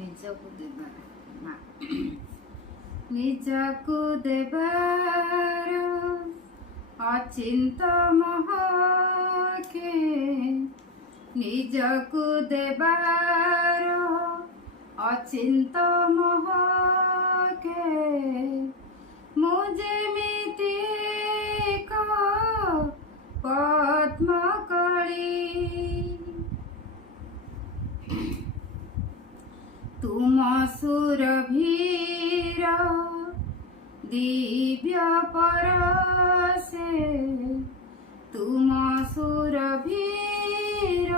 ନିଜକୁ ଦେବାର ନିଜକୁ ଦେବାର ଅଚିନ୍ତ ମହକେ ନିଜକୁ ଦେବାର ଅଚିନ୍ତ ମହକେ ମୁଁ ଯେମିତି ପଦ୍ମକଳି ତୁମ ସୁରଭୀର ଦିବ୍ୟ ପରଶେ ତୁମ ସୁରଭୀର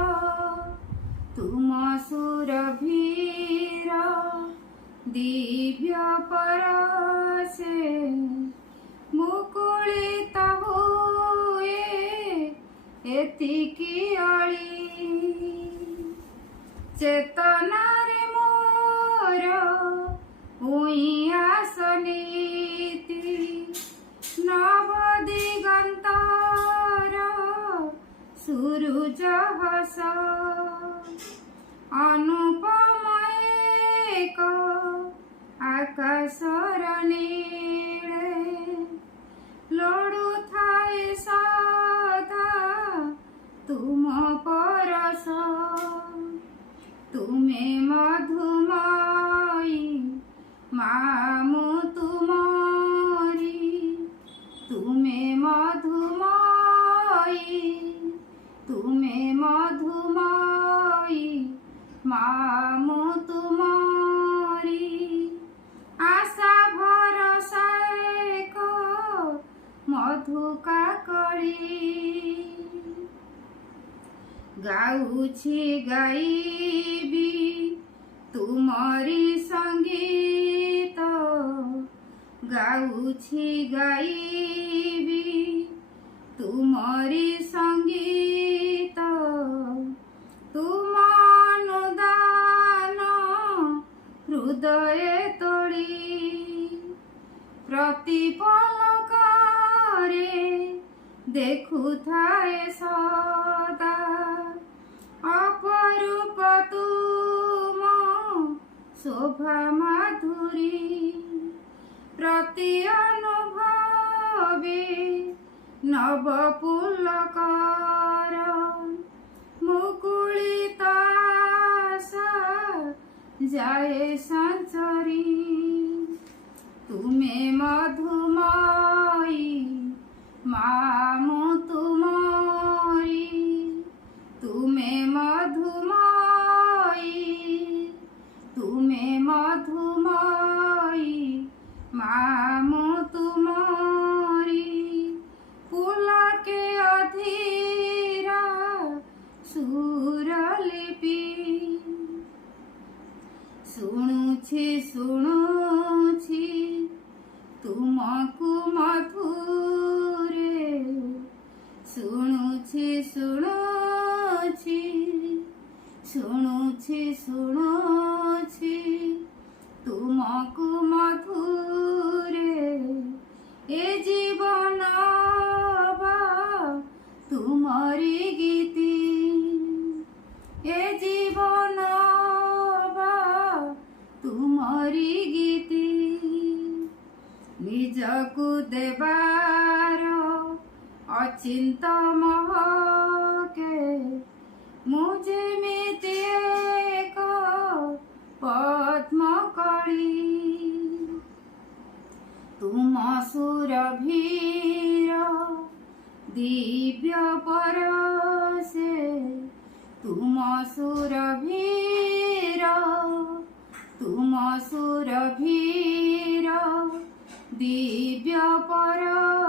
ଦିବ୍ୟ ପରଶେ ମୁକୁଳିତ ହୁଏ ଏତିକି ଅଳି ଚେତନାରେ ମୋର ଉଇଁଆସନୀତି ନବ ଦିଗନ୍ତର ସୁରୁଜ ହସ ଅନୁପମ ଏକ ଆକାଶର ନୀଳେ ଲୋଡୁଥାଏ ସଦା ତୁମ ପରଶ ତୁମେ ମଧୁମୟୀ ମାମୁ ତୁମରି ତୁମେ ମଧୁମୟୀ ମାମୁ ତୁମରି ଆଶା ଭରସା ଏକ ମଧୁକାକଳି ଗାଉଛି ଗାଇବି ତୁମରି ସଙ୍ଗୀତ ଗାଉଛି ଗାଇବି ତୁମରି ସଙ୍ଗୀତ ତୁମ ଅନୁଦାନ ହୃଦୟ ତୋଳି ପ୍ରତି ପଲକରେ ଦେଖୁଥାଏ ସଦା ଅପରୂପ ତୁମ ଶୋଭା ମାଧୁରୀ ପ୍ରତି ଅନୁଭବେ ନବ ପୁଲକର ମୁକୁଳିତ ଆଶା ଯାଏ ସଞ୍ଚରି ତୁମେ ମଧୁମୟୀ ମାମୁ ତୁମରି ତୁମେ ମଧୁମୟୀ ମାମୁ ତୁମରି ପୁଲକେ ଅଧୀର ସୁରଲିପି ଶୁଣୁଛି ତୁମକୁ ମଧୁରେ ଶୁଣୁଛି ତୁମକୁ ମଧୁରେ ଏ ଜୀବନ ତୁମରି ଗୀତି ଏ ଜୀବନ ତୁମରି ଗୀତି ନିଜକୁ ଦେବାର ଅଚିନ୍ତ ମହକେ ମୁଁ ଯେମିତି ଏକ ପଦ୍ମକଳି ତୁମ ସୁରଭୀର ଦିବ୍ୟ ପରଶେ ତୁମ ସୁରଭୀର ଦିବ୍ୟ ପରଶେ